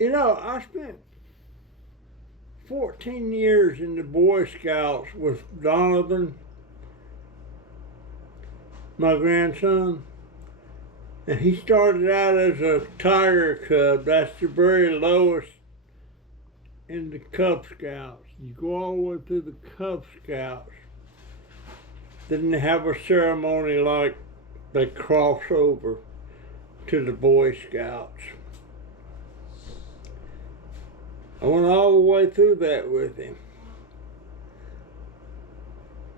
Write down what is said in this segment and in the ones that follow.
You know, I spent 14 years in the Boy Scouts with Donovan, my grandson, and he started out as a Tiger Cub. That's the very lowest in the Cub Scouts. You go all the way through the Cub Scouts. Then they have a ceremony like they cross over to the Boy Scouts. I went all the way through that with him.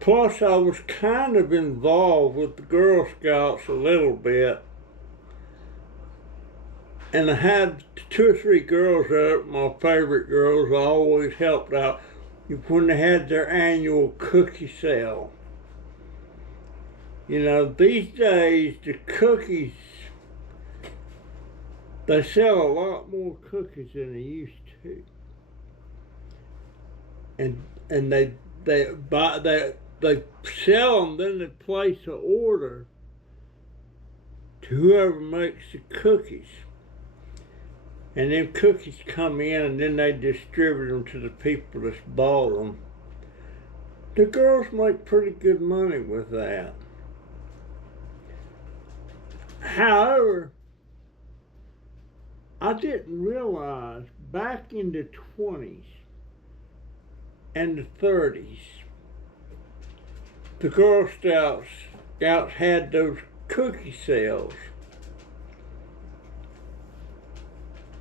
Plus, I was kind of involved with the Girl Scouts a little bit. And I had 2 or 3 girls there, my favorite girls. I always helped out when they had their annual cookie sale. You know, these days, the cookies, they sell a lot more cookies than they used to. And they sell them, then they place an order to whoever makes the cookies. And them cookies come in and then they distribute them to the people that's bought them. The girls make pretty good money with that. However, I didn't realize back in the 20s and the 30s, the Girl Scouts had those cookie sales.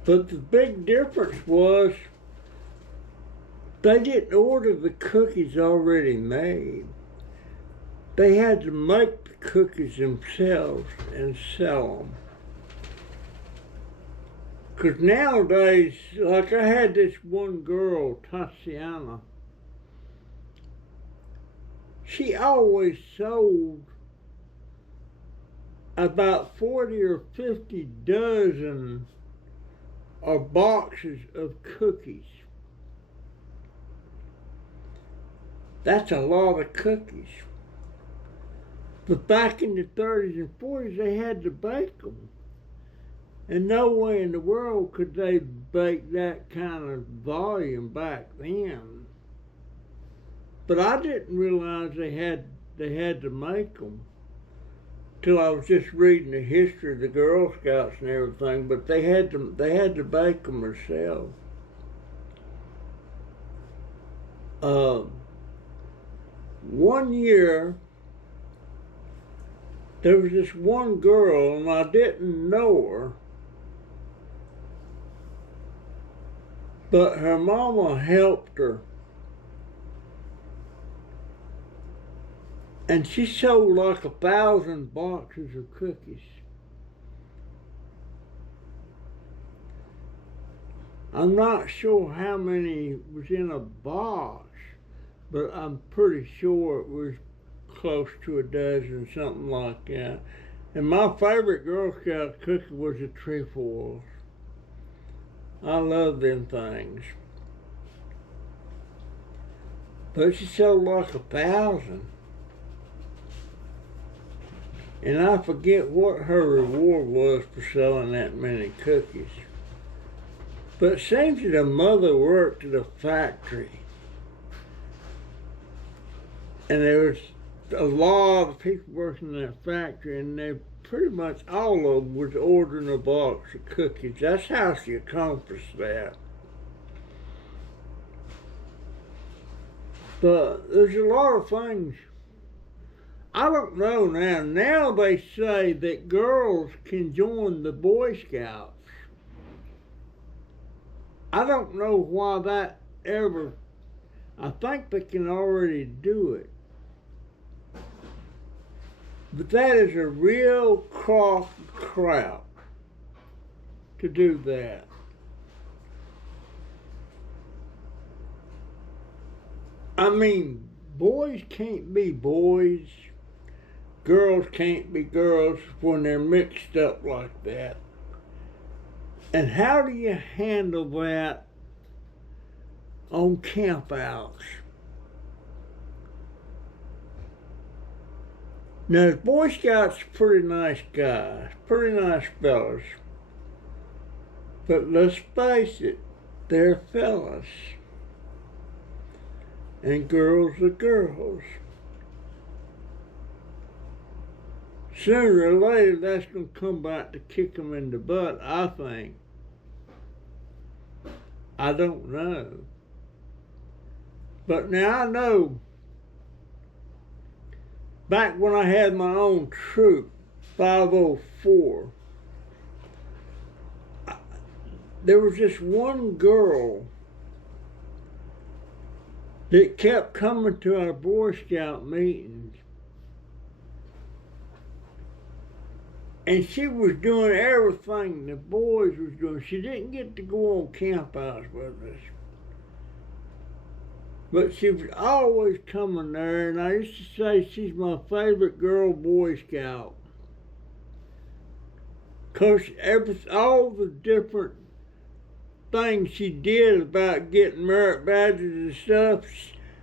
But the big difference was they didn't order the cookies already made. They had to make the cookies themselves and sell them. Because nowadays, like I had this one girl, Tatiana, she always sold about 40 or 50 dozen or boxes of cookies. That's a lot of cookies. But back in the 30s and 40s, they had to bake them. And no way in the world could they bake that kind of volume back then. But I didn't realize they had to make them till I was just reading the history of the Girl Scouts and everything. But they had to bake them themselves. One year, there was this one girl, and I didn't know her, but her mama helped her. And she sold like 1,000 boxes of cookies. I'm not sure how many was in a box, but I'm pretty sure it was close to a dozen, something like that. And my favorite Girl Scout cookie was the trefoils. I love them things. But she sold like 1,000. And I forget what her reward was for selling that many cookies. But it seems that her mother worked at a factory. And there was a lot of people working in that factory, and they pretty much all of them was ordering a box of cookies. That's how she accomplished that. But there's a lot of things. I don't know now. Now they say that girls can join the Boy Scouts. I don't know why that ever. I think they can already do it. But that is a real crock of crap to do that. I mean, boys can't be boys, girls can't be girls when they're mixed up like that. And how do you handle that on campouts? Now, the Boy Scouts are pretty nice guys, pretty nice fellas. But let's face it, they're fellas. And girls are girls. Sooner or later, that's going to come back to kick them in the butt, I think. I don't know. But now I know, back when I had my own troop, 504, there was this one girl that kept coming to our Boy Scout meetings. And she was doing everything the boys was doing. She didn't get to go on campouts with us. But she was always coming there, and I used to say she's my favorite girl Boy Scout. 'Cause all the different things she did about getting merit badges and stuff,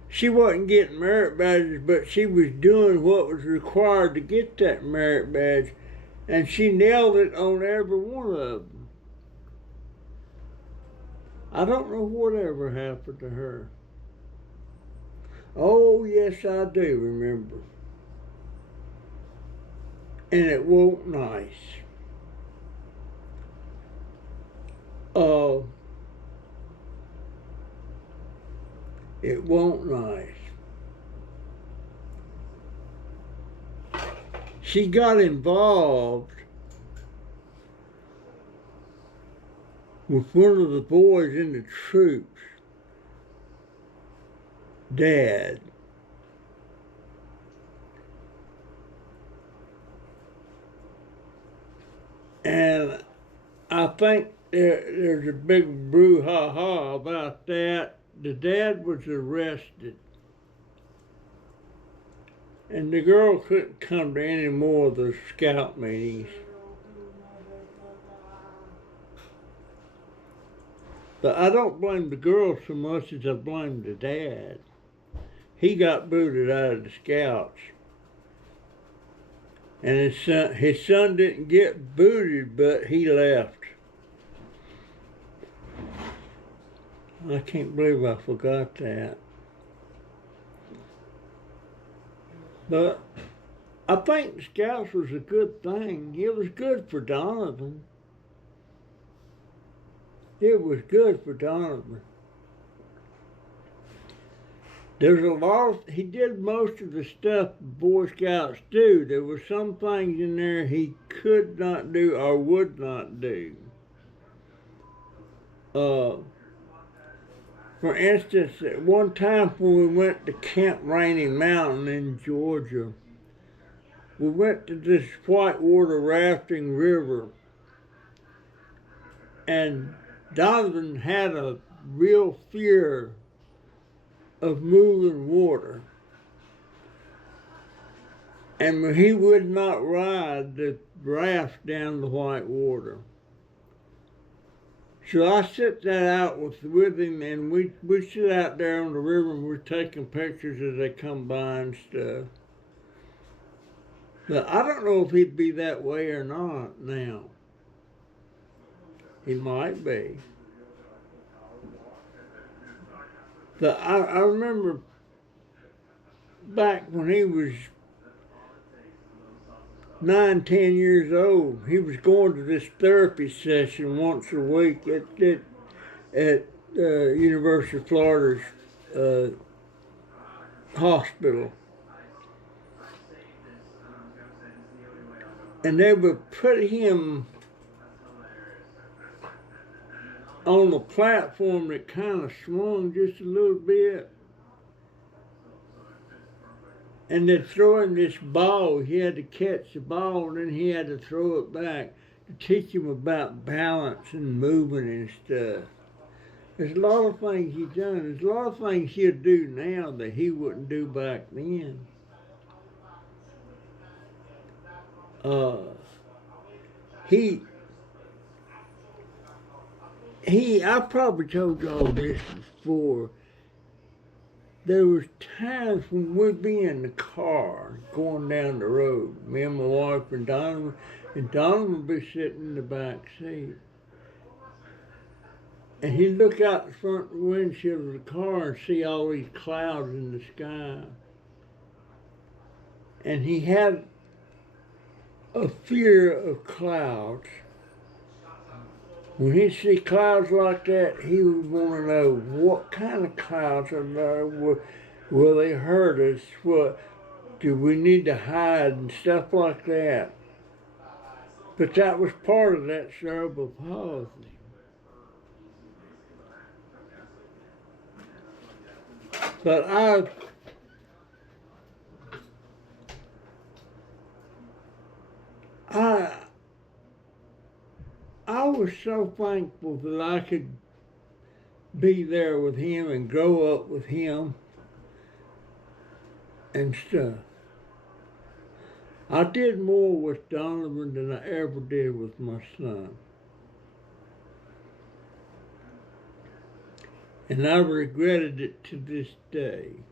she wasn't getting merit badges, but she was doing what was required to get that merit badge. And she nailed it on every one of them. I don't know whatever happened to her. Oh, yes, I do remember. And it wasn't nice. It wasn't nice. She got involved with one of the boys in the troops' dad. And I think there's a big brouhaha about that. The dad was arrested. And the girl couldn't come to any more of the scout meetings. But I don't blame the girl so much as I blame the dad. He got booted out of the scouts. And his son didn't get booted, but he left. I can't believe I forgot that. But I think the Scouts was a good thing. It was good for Donovan. It was good for Donovan. There's a lot he did most of the stuff Boy Scouts do. There were some things in there he could not do or would not do. For instance, at one time when we went to Camp Rainy Mountain in Georgia, we went to this whitewater rafting river, and Donovan had a real fear of moving water. And he would not ride the raft down the whitewater. So I sit that out with him, and we sit out there on the river and we're taking pictures as they come by and stuff. But I don't know if he'd be that way or not now. He might be. But I remember back when he was 9, 10 years old, he was going to this therapy session once a week at University of Florida's hospital. And they would put him on a platform that kind of swung just a little bit. And they'd throw him this ball. He had to catch the ball, and then he had to throw it back to teach him about balance and movement and stuff. There's a lot of things he's done. There's a lot of things he'll do now that he wouldn't do back then. I probably told y'all this before. There was times when we'd be in the car going down the road, me and my wife and Donovan would be sitting in the back seat. And he'd look out the front windshield of the car and see all these clouds in the sky. And he had a fear of clouds. When he'd see clouds like that, he would want to know what kind of clouds are there. Will they hurt us? What do we need to hide and stuff like that? But that was part of that cerebral palsy. But I was so thankful that I could be there with him and grow up with him and stuff. I did more with Donovan than I ever did with my son. And I regretted it to this day.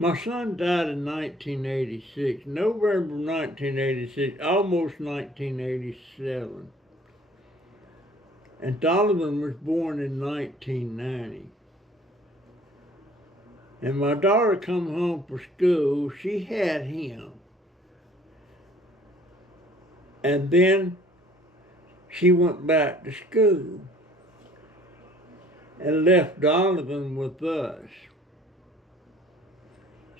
My son died in 1986, November 1986, almost 1987. And Donovan was born in 1990. And my daughter come home from school, she had him. And then she went back to school and left Donovan with us.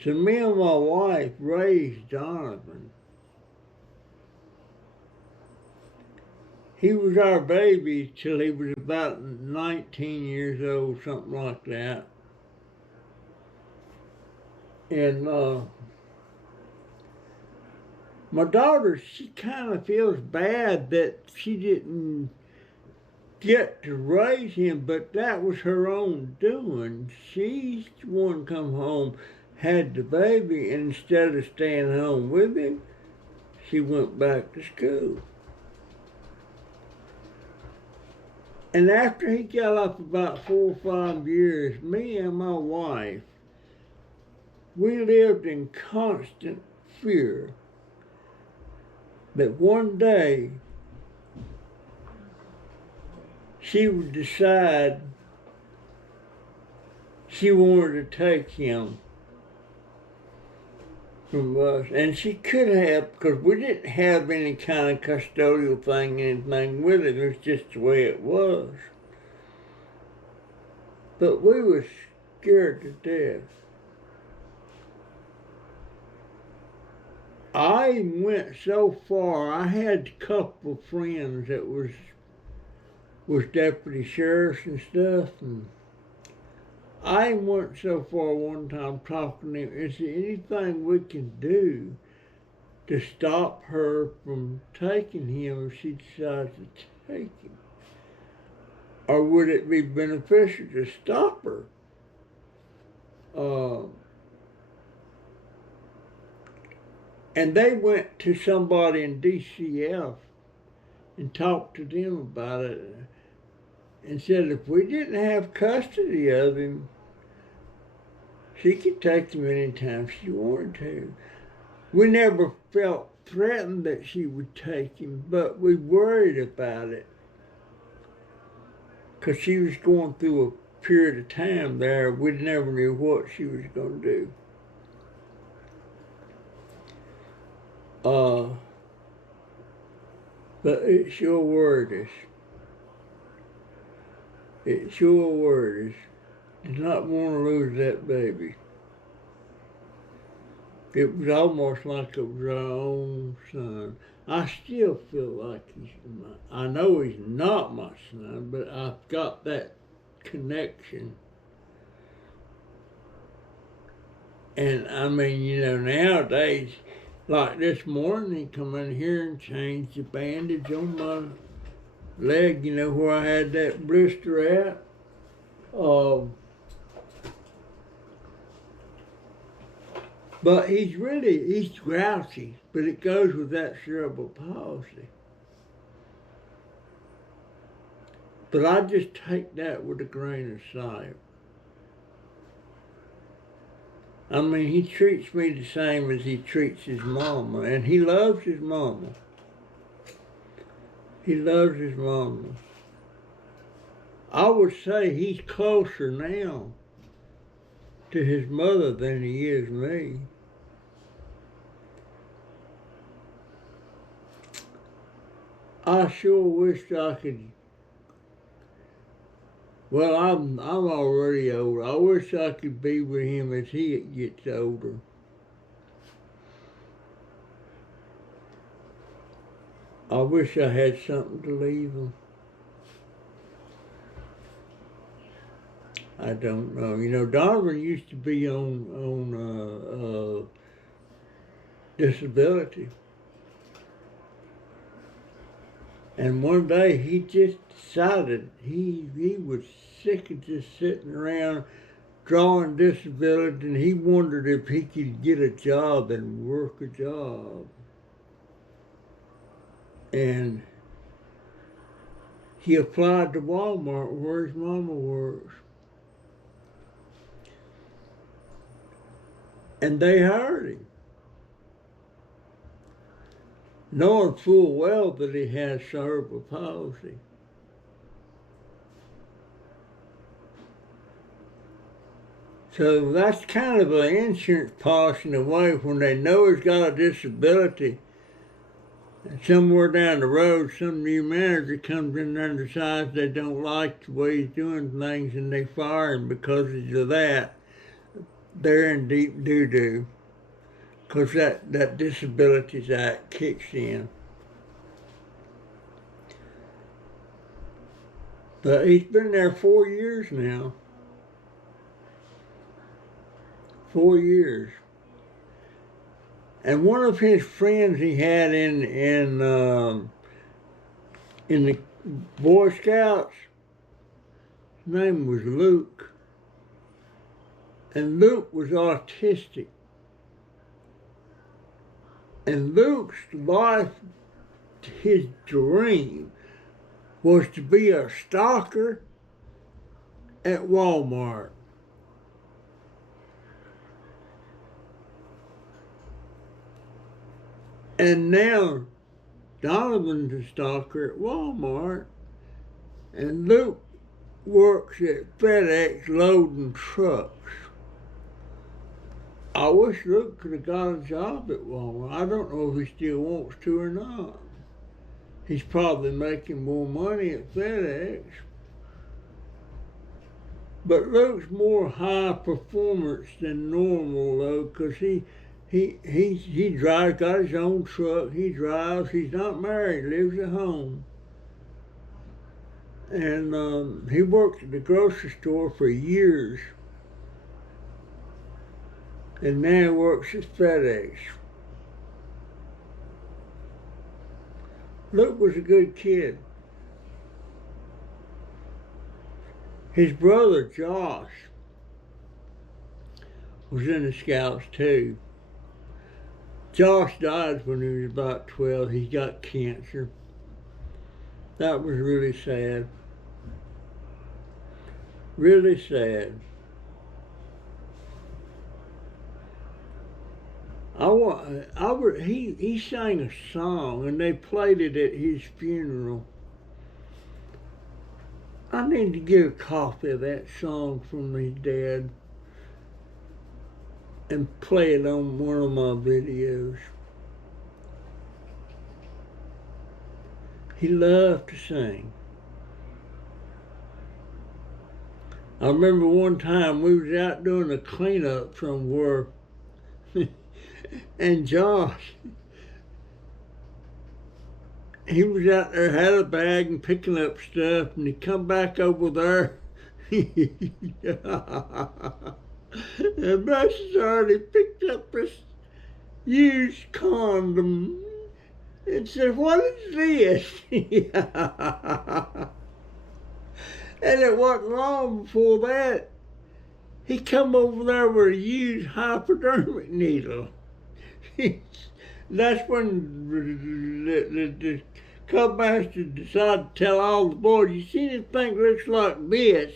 So me and my wife raised Donovan. He was our baby till he was about 19 years old, something like that. And my daughter, she kind of feels bad that she didn't get to raise him, but that was her own doing. She's the one come home, had the baby, and instead of staying home with him, she went back to school. And after he got up about 4 or 5 years, me and my wife, we lived in constant fear that one day she would decide she wanted to take him from us. And she could have, because we didn't have any kind of custodial thing, anything with it. It was just the way it was. But we were scared to death. I went so far, I had a couple of friends that was deputy sheriffs and stuff, and I went so far one time talking to him, is there anything we can do to stop her from taking him if she decides to take him? Or would it be beneficial to stop her? And they went to somebody in DCF and talked to them about it and said if we didn't have custody of him, she could take him anytime she wanted to. We never felt threatened that she would take him, but we worried about it because she was going through a period of time there. We never knew what she was going to do. But it sure worried us. It sure worried us. Did not want to lose that baby. It was almost like it was our own son. I still feel like I know he's not my son, but I've got that connection. And I mean, nowadays, like this morning, he come in here and changed the bandage on my leg, where I had that blister at. But he's grouchy, but it goes with that cerebral palsy. But I just take that with a grain of salt. I mean, he treats me the same as he treats his mama, and he loves his mama. He loves his mama. I would say he's closer now to his mother than he is me. I sure wish I could. Well, I'm already old. I wish I could be with him as he gets older. I wish I had something to leave him. I don't know. You know, Donovan used to be on disability, and one day he just decided he was sick of just sitting around drawing disability, and he wondered if he could get a job and work a job. And he applied to Walmart where his mama works. And they hired him, knowing full well that he has cerebral palsy. So that's kind of an insurance policy in a way when they know he's got a disability. And somewhere down the road, some new manager comes in there and decides they don't like the way he's doing things and they fire him because of that. They're in deep doo-doo because that Disabilities Act kicks in. But he's been there 4 years now. 4 years. And one of his friends he had in the Boy Scouts, his name was Luke. And Luke was autistic. And Luke's life, his dream, was to be a stocker at Walmart. And now Donovan's a stocker at Walmart, and Luke works at FedEx loading trucks. I wish Luke could have got a job at Walmart. I don't know if he still wants to or not. He's probably making more money at FedEx. But Luke's more high performance than normal though, because he drives, got his own truck, he drives, he's not married, lives at home. And he worked at the grocery store for years. And now he works at FedEx. Luke was a good kid. His brother, Josh, was in the Scouts too. Josh died when he was about 12. He got cancer. That was really sad. Really sad. He sang a song and they played it at his funeral. I need to get a copy of that song from his dad and play it on one of my videos. He loved to sing. I remember one time we was out doing a cleanup somewhere and Josh, he was out there, had a bag and picking up stuff, and he come back over there. And Buster's already picked up this used condom and said, "What is this?" And it wasn't long before that, he come over there with a used hypodermic needle. That's when the Cub Master decided to tell all the boys, "You see anything that looks like this,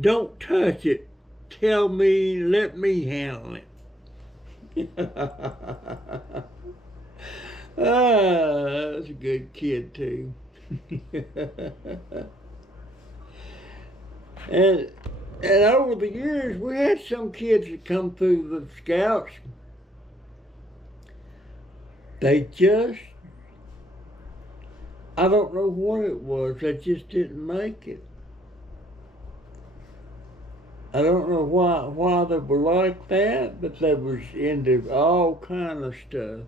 don't touch it. Tell me, let me handle it." That's a good kid too. And over the years, we had some kids that come through the Scouts. They just, I don't know what it was, they just didn't make it. I don't know why they were like that, but they was into all kind of stuff.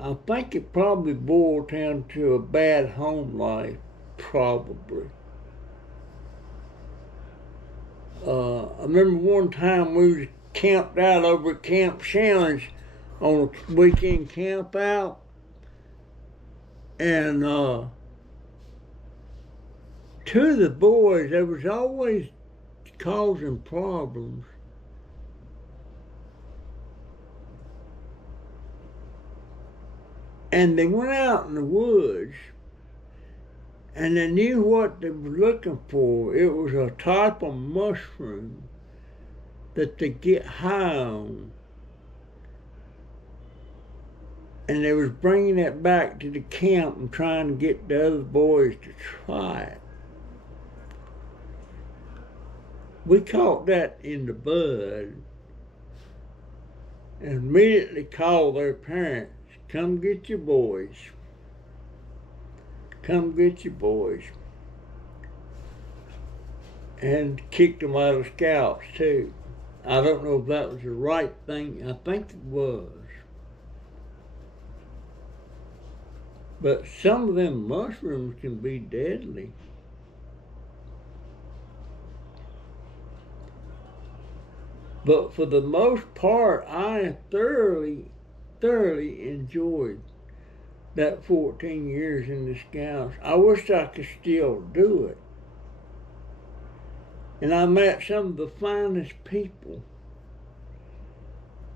I think it probably boiled down to a bad home life, probably. I remember one time we was camped out over at Camp Challenge on a weekend camp out, and two of the boys, they was always causing problems. And they went out in the woods, and they knew what they were looking for. It was a type of mushroom that they get high on. And they was bringing it back to the camp and trying to get the other boys to try it. We caught that in the bud and immediately called their parents. Come get your boys. Come get your boys. And kicked them out of Scouts too. I don't know if that was the right thing. I think it was. But some of them mushrooms can be deadly. But for the most part, I thoroughly enjoyed that 14 years in the Scouts. I wish I could still do it. And I met some of the finest people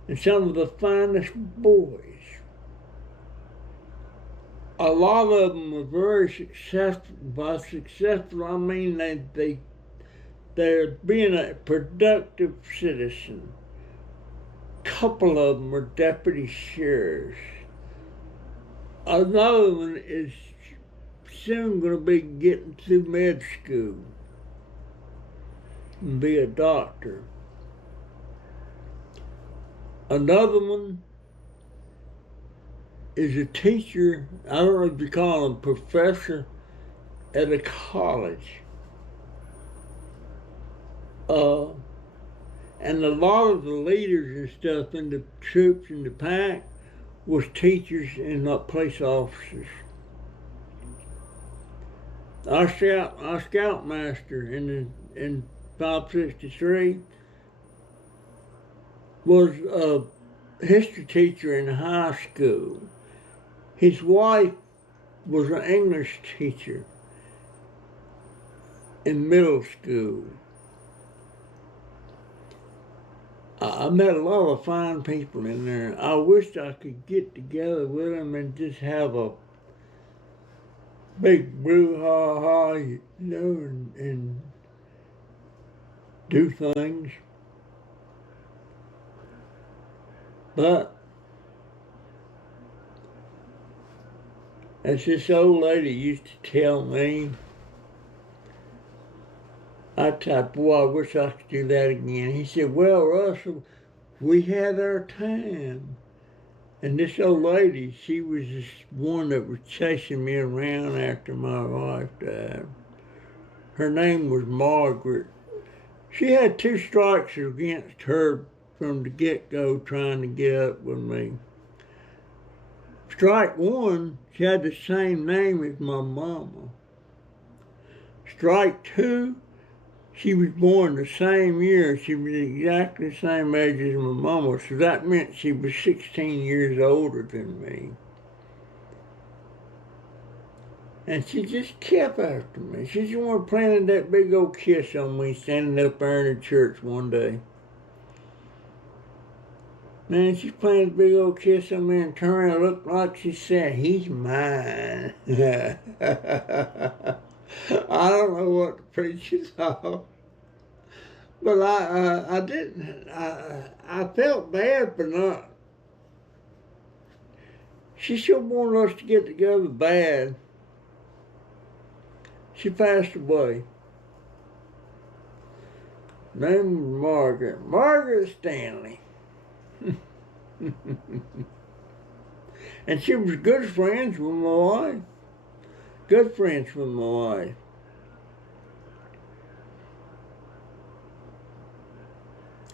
and some of the finest boys. A lot of them are very successful. By successful, I mean they're being a productive citizen. A couple of them are deputy sheriffs. Another one is soon going to be getting through med school and be a doctor. Another one is a teacher, I don't know if you call him professor at a college. And a lot of the leaders and stuff in the troops in the pack was teachers and not police officers. Our scoutmaster in 563 was a history teacher in high school. His wife was an English teacher in middle school. I met a lot of fine people in there. I wished I could get together with them and just have a big brouhaha, you know, and do things. But as this old lady used to tell me, I thought, boy, I wish I could do that again. He said, well, Russell, we had our time. And this old lady, she was this one that was chasing me around after my wife died. Her name was Margaret. She had 2 strikes against her from the get-go trying to get up with me. Strike 1, she had the same name as my mama. Strike 2, she was born the same year. She was exactly the same age as my mama, so that meant she was 16 years older than me. And she just kept after me. She's the one planted that big old kiss on me standing up there in the church one day. Man, she planted a big old kiss on me and turned around and looked like she said, he's mine. I don't know what the preacher thought. But I didn't. I felt bad for not. She sure wanted us to get together bad. She passed away. Name was Margaret. Margaret Stanley. And she was good friends with my wife. Good friends with my wife.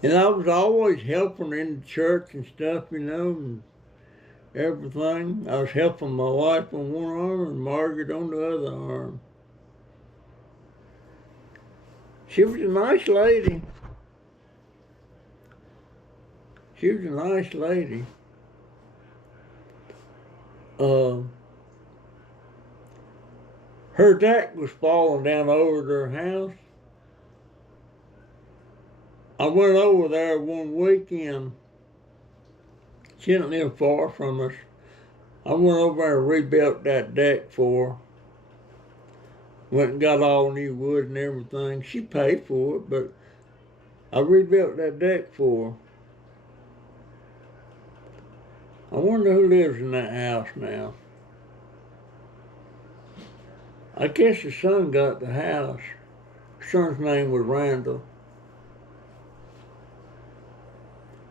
And I was always helping her in the church and stuff, you know, and everything. I was helping my wife on one arm and Margaret on the other arm. She was a nice lady. She was a nice lady. Her deck was falling down over their house. I went over there one weekend. She didn't live far from us. I went over there and rebuilt that deck for her. Went and got all new wood and everything. She paid for it, but I rebuilt that deck for her. I wonder who lives in that house now. I guess the son got the house. The son's name was Randall.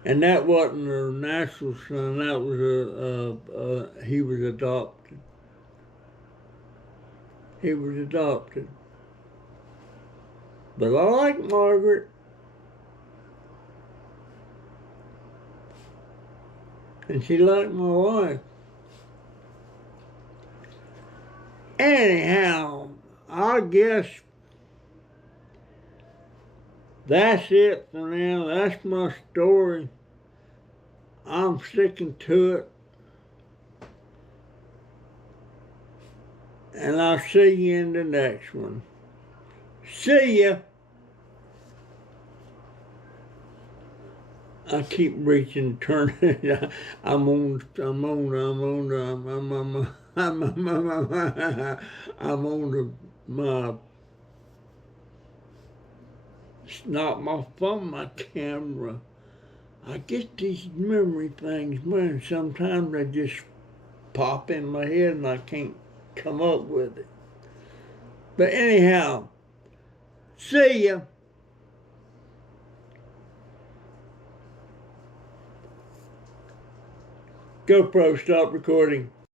And that wasn't a natural son. That was he was adopted. He was adopted. But I like Margaret. And she liked my wife. Anyhow, I guess that's it for now. That's my story. I'm sticking to it. And I'll see you in the next one. See ya. I keep reaching, turning. I'm on my, it's not my phone, my camera. I get these memory things, man, sometimes they just pop in my head and I can't come up with it. But anyhow, see ya. GoPro, stop recording.